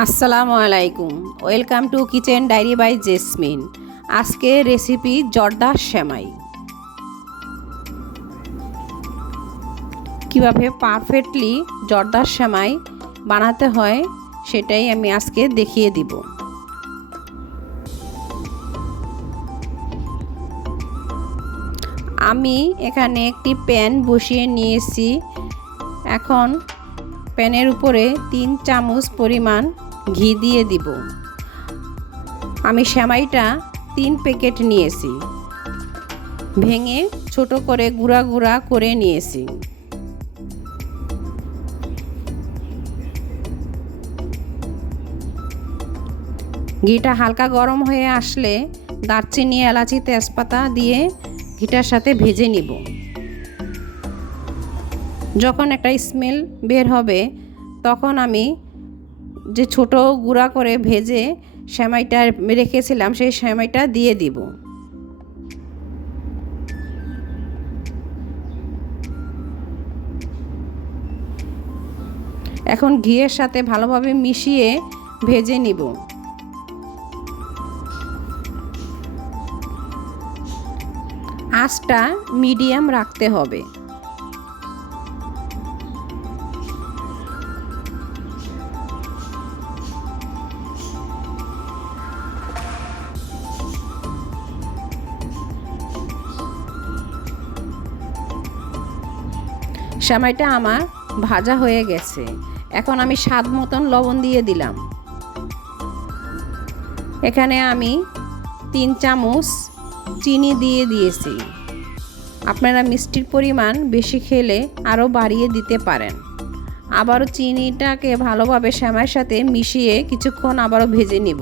আসসালামু আলাইকুম, welcome to kitchen diary by Jesmin. আজকে রেসিপি জর্দার সেমাই। কিভাবে পারফেক্টলি জর্দার সেমাই বানাতে হয় সেটাই আমি আজকে দেখিয়ে দিব। আমি এখানে একটি প্যান বসিয়ে নিয়েছি। এখন প্যানের উপরে 3 চামচ পরিমাণ ঘি দিয়ে দিব। আমি সেমাইটা 3 প্যাকেট নিয়েছি, ভেঙে ছোট করে গুঁড়া গুঁড়া করে নিয়েছি। ঘিটা হালকা গরম হয়ে আসলে দারচিনি, এলাচি, তেজপাতা দিয়ে ঘিটার সাথে ভেজে নিব। যখন একটা স্মেল বের হবে তখন আমি যে ছোট গুঁড়া করে ভেজে সেমাইটা রেখেছিলাম সেই সেমাইটা দিয়ে দিব। এখন ঘিয়ের সাথে ভালোভাবে মিশিয়ে ভেজে নিব। আঁচটা মিডিয়াম রাখতে হবে। সেমাইটা আমার ভাজা হয়ে গেছে। এখন আমি স্বাদ মতন লবণ দিয়ে দিলাম। এখানে আমি 3 চামচ চিনি দিয়ে দিয়েছি। আপনারা মিষ্টির পরিমাণ বেশি খেলে আরও বাড়িয়ে দিতে পারেন। আবারও চিনিটাকে ভালোভাবে সেমাইয়ের সাথে মিশিয়ে কিছুক্ষণ আবারও ভেজে নিব।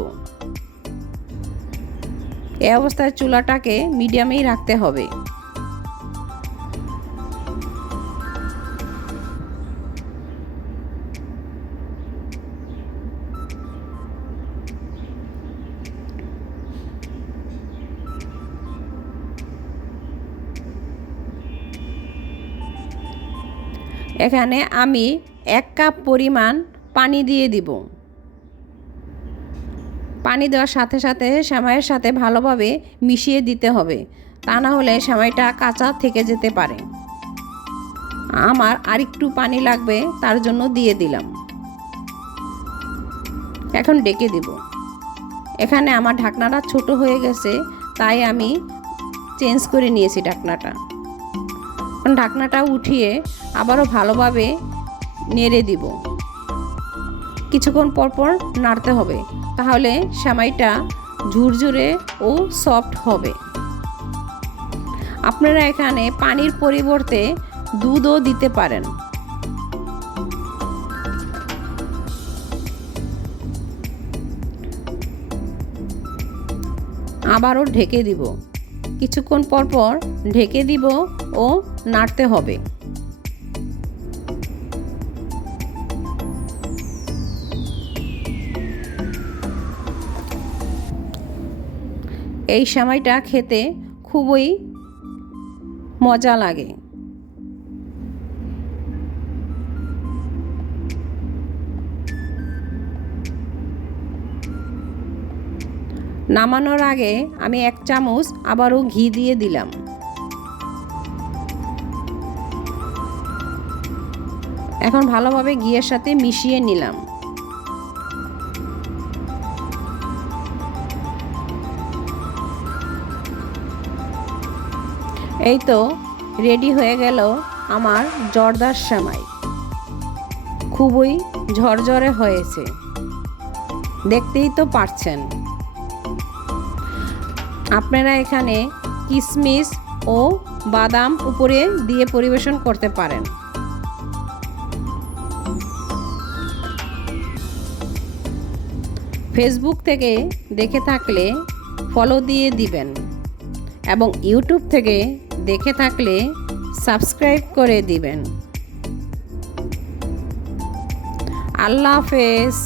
এই অবস্থায় চুলাটাকে মিডিয়ামেই রাখতে হবে। এখানে আমি 1 কাপ পরিমাণ পানি দিয়ে দিব। পানি দেওয়ার সাথে সাথে সেমাইয়ের সাথে ভালোভাবে মিশিয়ে দিতে হবে, তা না হলে সেমাইটা কাঁচা থেকে যেতে পারে। আমার আরেকটু পানি লাগবে, তার জন্য দিয়ে দিলাম। এখন ডেকে দিব। এখানে আমার ঢাকনাটা ছোট হয়ে গেছে, তাই আমি চেঞ্জ করে নিয়েছি ঢাকনাটা। ঢাকনাটা উঠিয়ে আবারও ভালোভাবে নেড়ে দিব। কিছুক্ষণ পরপর নাড়তে হবে, তাহলে সেমাইটা ঝুরঝুরে ও সফট হবে। আপনারা এখানে পানির পরিবর্তে দুধও দিতে পারেন। আবারও ঢেকে দিব। কিছুক্ষণ পরপর ঢেকে দিব ও নাড়তে হবে। এই সেমাইটা খেতে খুবই মজা লাগে। নামানোর আগে আমি 1 চামচ আবারও ঘি দিয়ে দিলাম। এখন ভালোভাবে ঘিয়ের সাথে মিশিয়ে নিলাম। এই তো রেডি হয়ে গেল আমার জর্দার সেমাই। খুবই ঝরঝরে হয়েছে, দেখতেই তো পারছেন। আপনারা এখানে কিশমিশ ও বাদাম উপরে দিয়ে পরিবেশন করতে পারেন। ফেসবুক থেকে দেখে থাকলে ফলো দিয়ে দিবেন এবং ইউটিউব থেকে দেখে থাকলে সাবস্ক্রাইব করে দিবেন। আল্লাহ হাফেজ।